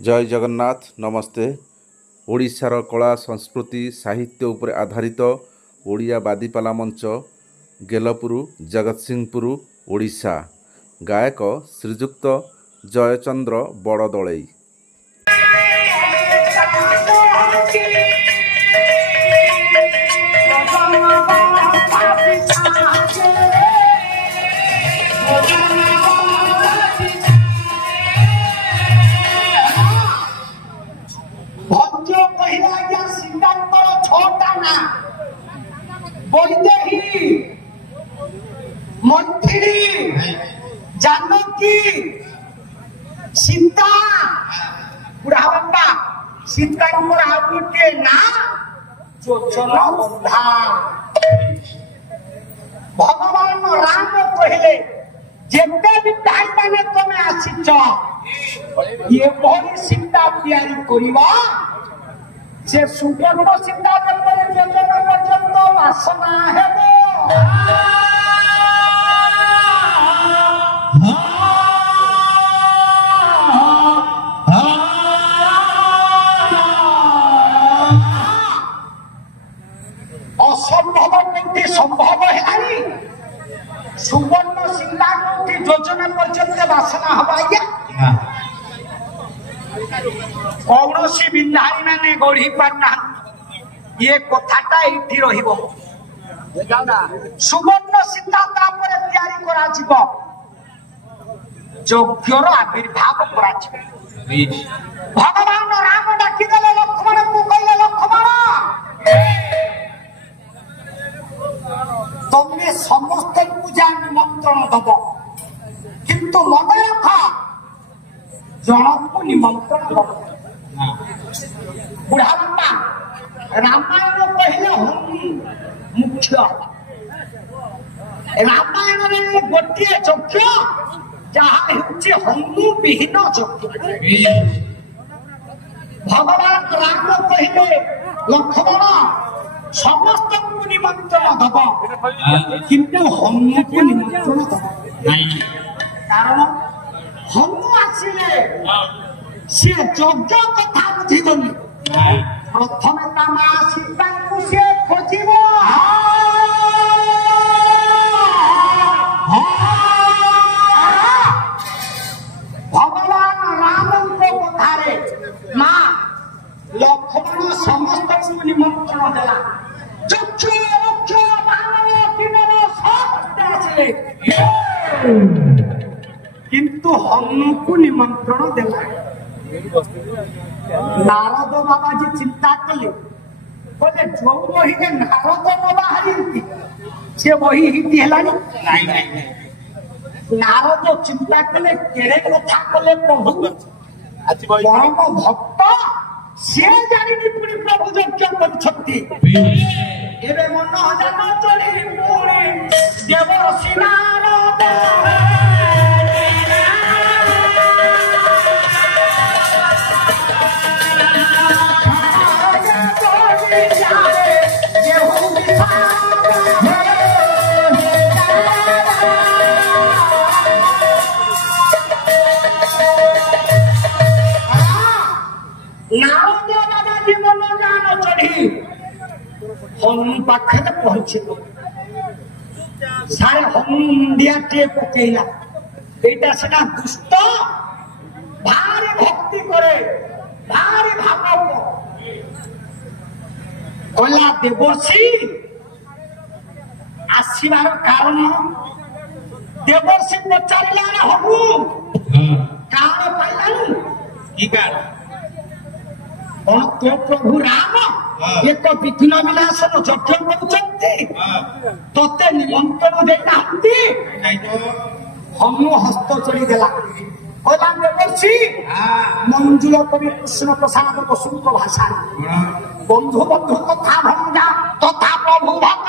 जय जगन्नाथ नमस्ते। ओडिशार कला संस्कृति साहित्य उपर आधारित ओडिया बादीपाला मंच गेलपुर जगतसिंहपुर ओडिशा गायक श्रीजुक्त जयचंद्र बड़दलई। मंत्री जानकी सीता बुढ़ावा सीता के ना जोचन बंधा भगवान राम कहले जेते भी भाई माने तुम आसीच ये बड़ी सीता तैयारी करिवा से सुवर्ण सीता पर्यंत वासना हेबो असंभव कोटी संभव है सुवर्ण सीता कोटी योजना पर्यंत वासना हवा कौन सी बिंधारी मैंने गढ़ी पारना ये कथाटा ये रहिबो सुवर्ण सीता तापर तैयारी करा जिवो यज्ञर आविर्भाव करा जिवो भगवान राम डाकी देले लक्ष्मण को कहले लक्ष्मण तुम्हें समस्त पूजा निमंत्रण दब किंतु मन रख जन को निमंत्रण दब बुढ़ापा रामायण कहले हम मुख्य रामायण गोटे यज्ञ जहाँ हनु विहीन यज्ञ भगवान राम कहले लक्ष्मण समस्त को निमंत्रण दब किंतु हनु को निमंत्रण दब कारण हनु आसिले सी यज्ञ कथा बुझीगली प्रथम मा सीता को सी खोज भगवान राम को कथारे माँ लक्ष्मण समस्त को निमंत्रण देला किंतु हनु को निमंत्रण देला नारद बाबा जी चिंता कले बोले जो वही के नारद बाबा हरी से वही हिंदी हेलानी नारद चिंता कले केरे कथा कले प्रभु परम भक्त से जानी पुणी प्रभु यज्ञ करछंती एबे मन जान चली पुणी देवर्षि नारद नारद बाबा जी मन जान चढ़ी हनु पाखे पहुंचे सारे हनु मुंडिया टे पकेला एटा सेना दुष्ट भारी भक्ति करे भारी भागव कला देवर्षि आसवार कारण देवर्षि पचारा हनु कारण पाइलानु की कारण तो प्रभु राम एक विघ्न विनाशन यज्ञ करुचंती तोते निमंत्रण देना हनु हस्त चढ़ी देला कहला देवर्षि मंजुल कवि कृष्ण प्रसाद बसुंत भाषा बंधु बंधु कथा भंजा तथा प्रभु भक्त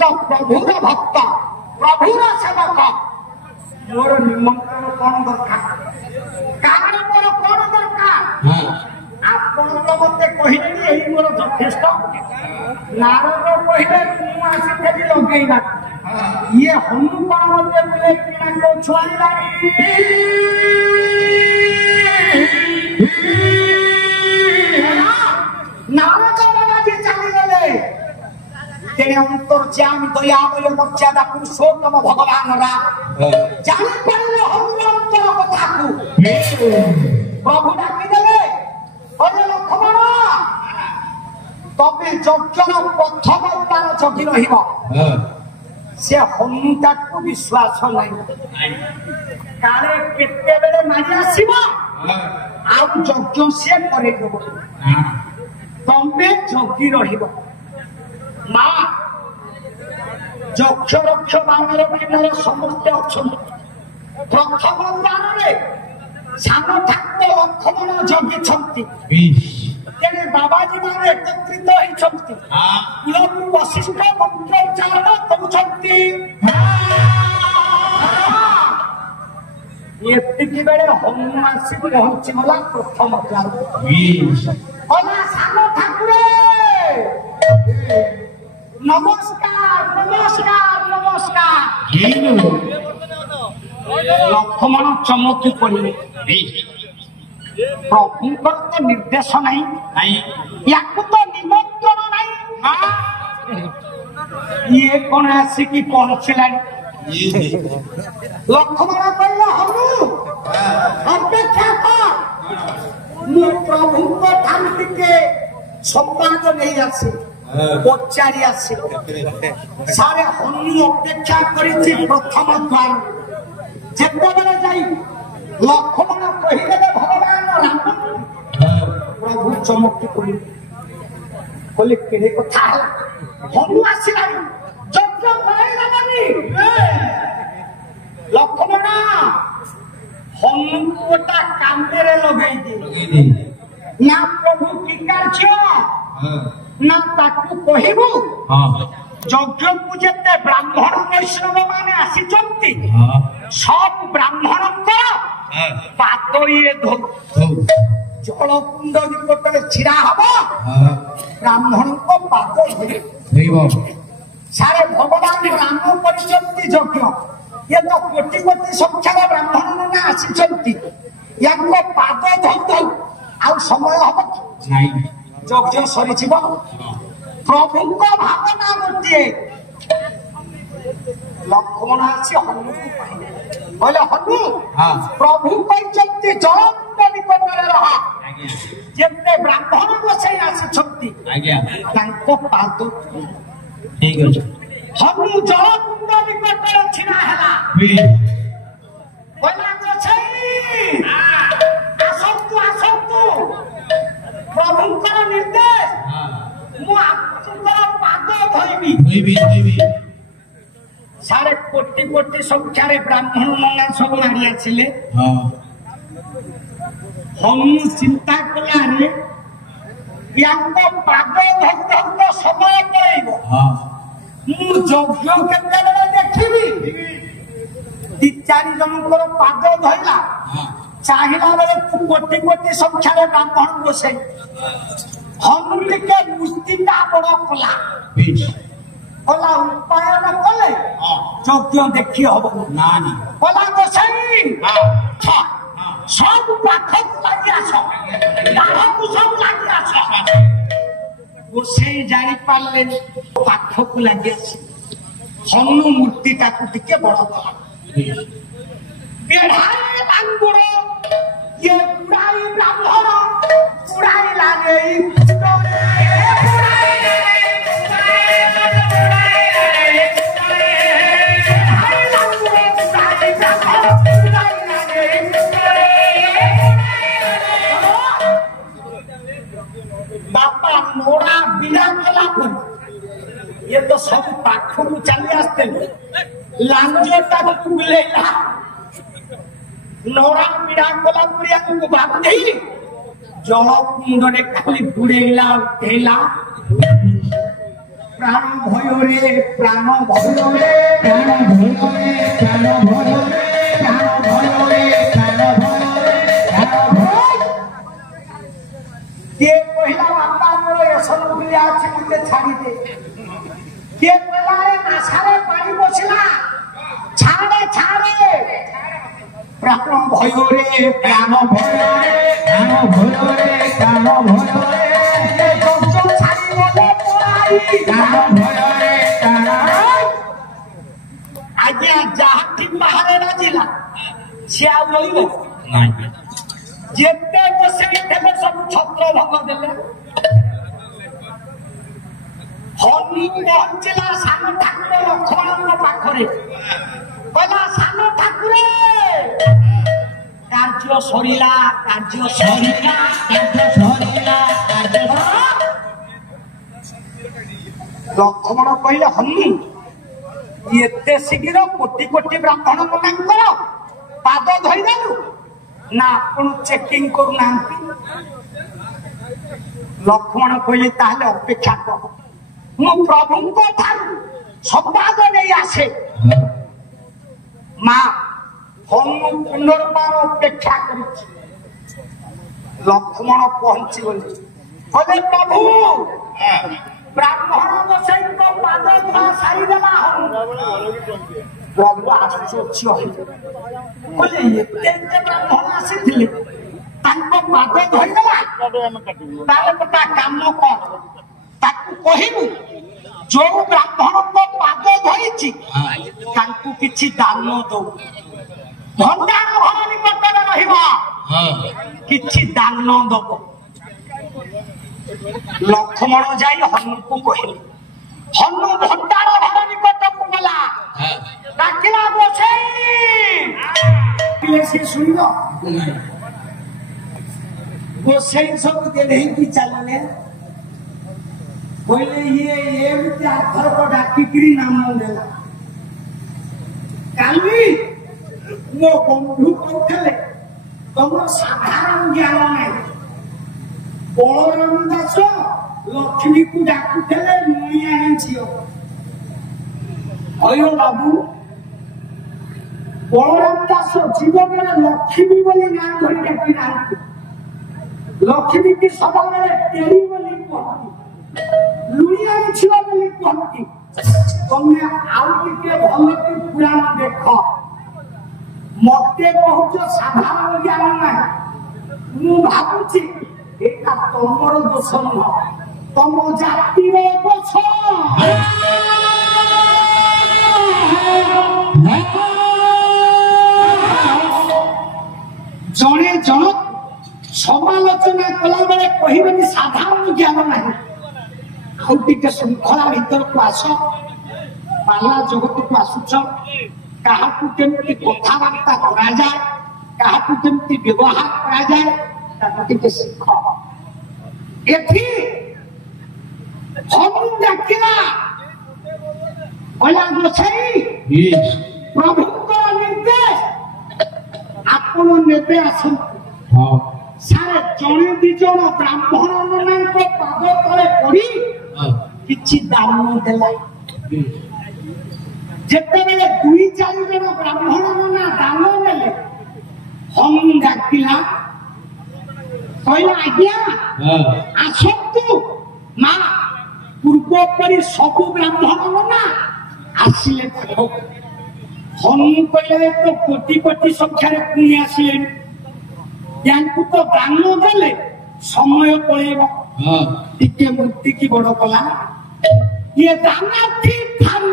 तो प्रभुर भक्त प्रभुर सेवक मोर निमंत्रण कौन दरकार କାରଣ ମୋର କଣ ଦରକାର ଆପଣ ତ ମତେ କହିଲେନି ଏଇ ମୋର ଯଥେଷ୍ଟ ନାରଦ କହିଲେ ମୁଁ ଆସିଥିଲି ଲଗେଇବା ଇଏ ହନୁ କଣ ମତେ ବୋଲେ କିଣା ଛୁଆଇଲାଣି ନାରଦ ବାବାଜୀ ଚାଲିଗଲେ तेरे अंतर्जामी दयामय मर्यादा पुरुषोत्तम भगवान राम जानी पारे हनुमंतर कथा को प्रभु डाकी देले अरे लक्ष्मण तबे यज्ञर प्रथम उदार जगी रहिबो से हनुता को विश्वास नाही काले केते बेले मारी आसीबो आ यज्ञ से करे देबो तबे जगी रहिबो माँ यक्ष रक्ष बानर बानर समस्ते अच्छा प्रथम दाने सान ठाकुर लक्ष्मण जगी तेरे बाबाजी मैंने एकत्रित होती कुलगुरु वशिष्ठ मंत्र उच्चारण करुछंती एतिकी बेले हनुमान आसी पहुंची गला प्रथम द्वार अला सान ठाकुर नमस्कार नमस्कार नमस्कार लक्ष्मण चमकी पड़े प्रभुंकर तो निर्देश नहीं या तो निमंत्रण नहीं ये कौन आसिकी पहुंचला लक्ष्मण कहले हनु अपेक्षा कर मु प्रभु को ठान के संवाद नहीं आसी पचारि आसी सारे हनु अपेक्षा करिछि प्रथम द्वार जेते बेले जाई लक्ष्मण कहिले भगवान राम प्रभु चमकी कहले केने कथा हला हनु आसिला यज्ञ कराइला मानी लक्ष्मण हनु कोटा कांदेरे लगेई दे ना प्रभु की कार्य ना ताकू कहबू यज्ञ को जेते ब्राह्मण वैष्णव माने आसीचंती सब ब्राह्मण को पाद ये धो जल कुंड निकटरे छिड़ा हबो ब्राह्मण को पाद धोइबो सारे भगवान राम परिचंती यज्ञ ये तो कोटि कोटि संख्या ब्राह्मण माने आसीचंती याको पाद धो आ समय हबो नाही यज्ञ सरी प्रभु को भावना गोटे लक्ष्मण आसी हनु बोले हनु प्रभु कहते जलकुंड निकटरे रह जेते ब्राह्मण बसई आसी पाद ठीक अछि हनु जलकुंड निकटरे छिड़ा हैला बोला बसई आसंतु आसंतु प्रभुंकर निर्देश मु आपनकर पाद धोइबी सारे कोटि कोटि संख्या रे ब्राह्मण माने सब मारी आछिले हम चिंता कला रे याको पाद धोत समय पड़ेगो मु यज्ञ केते बेले देखिबी ती चारि जनकर पाद धइला चाहिला बेले कोटि कोटि संख्या रे ब्राह्मण बसे हम के मुस्तिटा बड़ कला कला उपाय न कले यज्ञ देखि हबो ना ना कला बसई सब पाखक लागि आछो गाहक सब लागि आछो बसई जाई पाले पाखक लागि आछी हनु मूर्तिटा को टिके बड़ कला बेढ़ाई लांगुड़ ये बुढ़ाई ब्राह्मण बुढ़ाई लागे बापा नोड़ा बिना कला ये तो सब पाखों को चले आते लांजोटा को कुलेला नोरा बिना कला पुरिया को बांधे जल कुंडे खाली बुड़ेला उठेला प्राण भय रे प्राण भय रे प्राण भय रे प्राण भय रे प्राण भय रे प्राण भय रे छाड़ी दे के पलाए आशारे पानी बसला छाड़े छाड़े प्राण भय रे प्राण भय रे प्राण भय रे प्राण भय रे गंज छाड़ी बोले पलाई प्राण भय रे प्राण आज्ञा जहा ठीक बाहर राजिला से आ लइबो नाही जेते बसे देले सब छत्र भंग देले हनी पहुंचला सान ठाकुर लक्ष्मण पाखरे कहला सान ठाकुरे कार्य सरिला कार्य सरिला कार्य सरिला कार्य लक्ष्मण कहले हनी एते शीघ्र कोटि कोटि ब्राह्मण मनांकर पाद धोई देलु ना आपण चेकिंग करू नांती लक्ष्मण कहले ताले अपेक्षा कर मो प्रभु को ठारू संवाद नहीं आसे मां हनु पुनर्बार अपेक्षा करिछि लक्ष्मण पहुंची गले कहले प्रभु ब्राह्मण बसई को पाद धोआ सारी देला प्रभु आश्चर्य कहले एते ब्राह्मण आसीथिले तांको पाद धोई देला ताले पता काम कर ताकू कहिबु जो ब्राह्मण को पाद धरिछि तांकू किछि दान दो भंडार घर निकटरे रहिबा किछि दान दबो लक्ष्मण जाई हनु को कहिले हनु भंडार घर निकट को गला डाकिला बसई पिले से सुनियो बसई सब देले की चलने बोले ये आथर को डाकिकी नाम देला काली मो बंधु कहले तुम साधारण ज्ञान नहीं बलराम दास लक्ष्मी को डाकुले मुनिया झील अयो बाबू बलराम दास जीवन में लक्ष्मी बोली नाम धरी डाकी ना लक्ष्मी की सदा तेरी बोली कहती लुणिया छिवा बोली कहती तुमने आउ टिके भल की पुराण देख मते कहूच साधारण ज्ञान ना मु भाबुची एटा तमर दोष न तम जाति रो दोष जने जन समालोचना कला बेले कहिबेनी साधारण ज्ञान नाही आउटिके श्रृंखला भीतर को आस पाला जगत को आसुच कहा केमती कथबार्ता करा जाए कहा केमती व्यवहार करा जाए ताके शिख एथि हम डाकिला ओला गोसाई प्रभु को निर्देश आपण नेबे आसन सारे जने दी जन ब्राह्मण मान पाद तले पड़ी किछि दान देला जेते बेले दुई चारि जन ब्राह्मण ना दान देले हम डाकिला कहला आज्ञा आसतु मां पूर्व परी सब ब्राह्मण ना आसिले देखो हम कहले तो कोटि कोटि संख्या रे पुनी आसिले यांकु तो दान देले समय पळेबो टिके मूर्ति की बड़ कला ये दाना ठीक थारु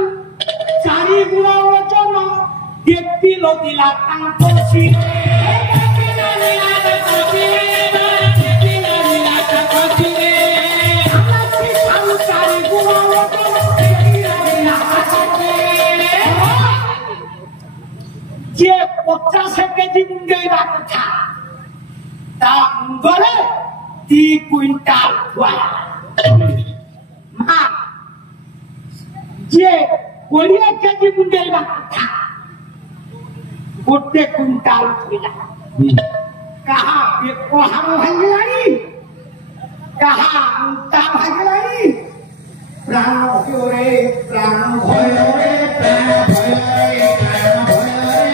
चारि गुण वचन व्यक्ति लदिला तांको जे 50 केजी मुंडेरा कथा ता मुंडरे 2 क्विंटाल हुआ मां जे 20 केजी मुंडेरा कथा 1 क्विंटाल हुआ कहा ये कोहार भागलाई कहा उल्टा भागलाई प्राण भय प्राण भय प्राण भय प्राण भय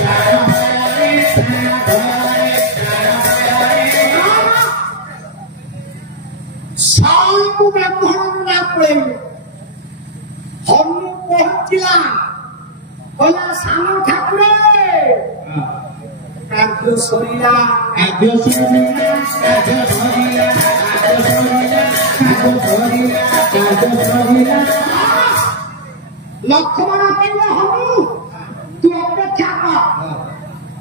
प्राण भय ବ୍ରାହ୍ମଣ ନା ପଳେଇଲେ ହନୁ ପହଞ୍ଚିଲା କହିଲା ସାନ ଠାକୁର କାର୍ଯ୍ୟ ସରିଲା ଲକ୍ଷ୍ମଣ କହିଲେ ହନୁ ତୁ ଅପେକ୍ଷା କର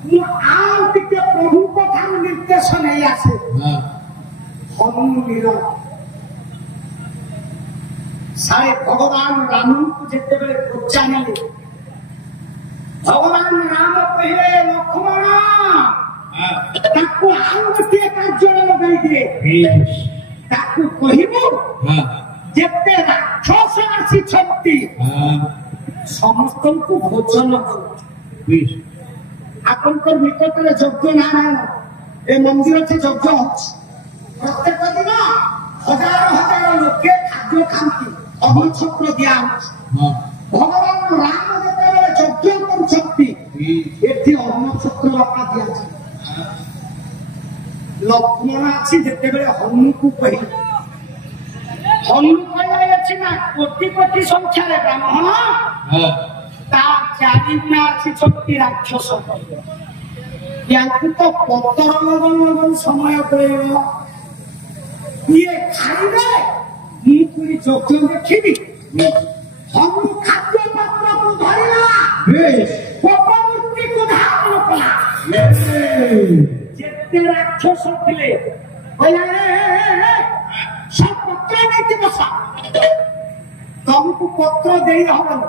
ମୁଁ ଆଉ ଟିକେ ପ୍ରଭୁଙ୍କ ଠାରୁ ନିର୍ଦ୍ଦେଶ ନେଇ ଆସେ ହନୁ ନୀରବ ସାରେ ଭଗବାନ ରାମଙ୍କୁ ଯେତେବେଳେ ପଚାରିଲେ ଭଗବାନ ରାମ କହିଲେ ଲକ୍ଷ୍ମଣ ତାକୁ ଆଉ ଗୋଟିଏ କାର୍ଯ୍ୟରେ ଲଗାଇ ଦିଏ ତାକୁ କହିବୁ ଯେତେ ରାକ୍ଷସ ଆସିଛନ୍ତି ସମସ୍ତଙ୍କୁ ଭୋଜନ କରୁ ଆପଣଙ୍କର ନିକଟରେ ଯଜ୍ଞ ନାରାୟଣ ଏ ମନ୍ଦିର ଅଛି ଯଜ୍ଞ ଅଛି ପ୍ରତ୍ୟେକ ଦିନ ହଜାର ହଜାର ଲୋକେ ଖାଦ୍ୟ ଖାଆନ୍ତି ଅଗ୍ନିଛତ୍ର ଦିଆହଉଛି ଭଗବାନ ରାମ ଯେତେବେଳେ ଯଜ୍ଞ କରୁଛନ୍ତି ଏଠି ଅଗ୍ନିଛତ୍ର ବାପା ଦିଆଯାଏ ଲକ୍ଷ୍ମଣ ଅଛି ଯେତେବେଳେ ହନୁକୁ କହିଲେ ହନୁ କହିଲା ଅଛି ନା କୋଟି କୋଟି ସଂଖ୍ୟାରେ ବ୍ରାହ୍ମଣ ତା ଚାରିଗୁଣା ଆସିଛନ୍ତି ରାକ୍ଷସ ୟାଙ୍କୁ ତ ପତର ଲଗନ ସମୟ ପଳେଇବ ଇଏ ଖାଇବେ ମୁଁ ପୁଣି ଯଜ୍ଞ ଦେଖିବି ହନୁ ଖାଦ୍ୟ ପାତ୍ରକୁ ଧରିଲା ଗୋପମୂର୍ତ୍ତିକୁ ଧାରଣ କଲା ଯେତେ ରାକ୍ଷସ ଥିଲେ सब पत्र नहीं बसा तुमको पत्र दे हबन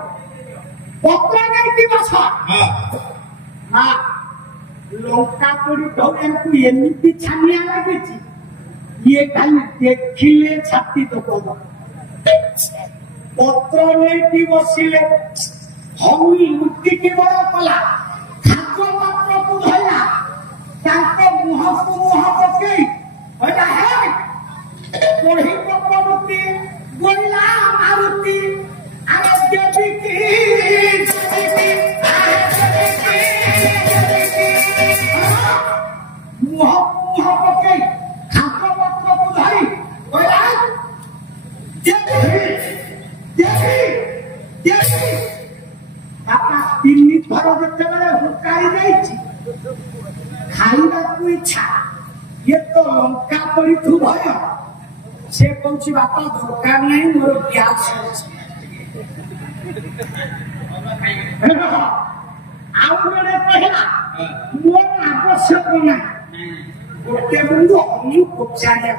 पत्र नहीं बसा हाँ लंका पड़ी धोन को एमती छानिया लगे ये खाली देखिले छाती तो कद पत्र नहीं बसिले हम मुक्ति के बड़ कला खाद्य पात्र को धरला मुह को मुह पकई है पढ़ी प्रवृत्ति बोला मारुति आरोग्य मुह मुह पकई खाद्य पात्र को धरी बोला तीन थर जिते हुकाई खाइबा इच्छा ये तो लंका पड़ी थू भय से कौन बापा दरकार नहीं मोर ग्यास मोर आवश्यक ना गोटे बंधु अन्य पचारि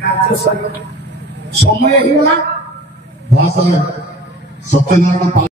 कार्य समय होगा भाषा सत्यनारायण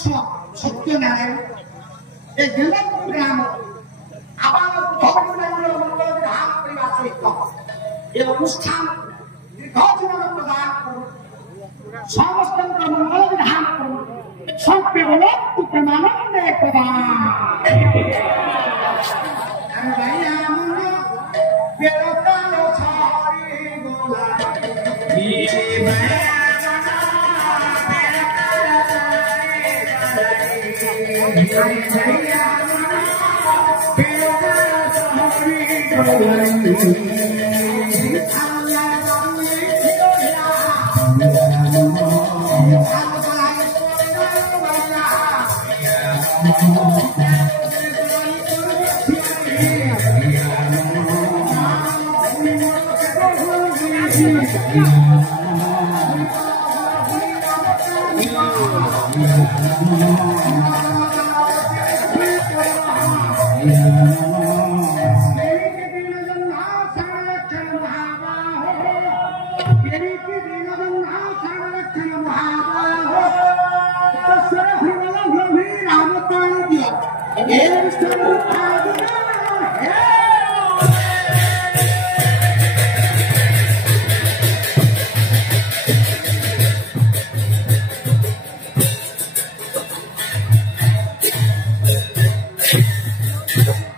ସତ୍ୟନାରାୟଣ ଏ ଗେଲପୁର ଗ୍ରାମ ଆବାଳ ଭବନର ମଙ୍ଗଳ ଧାମ କରିବା ସହିତ ଏ ଅନୁଷ୍ଠାନ ଦୀର୍ଘ ଜୀବନ ପ୍ରଦାନ କରୁ ସମସ୍ତଙ୍କ ମଙ୍ଗଳ ଧାମ କରୁ ସତ୍ୟ ବୋଲ ତୁ ପ୍ରେମାନନ୍ଦେ ପ୍ରଦାନ ଆରେ ଭାଇ ଆମର ବେଳ କାଳ ଛାଡ଼ି ଗଲା Thank you.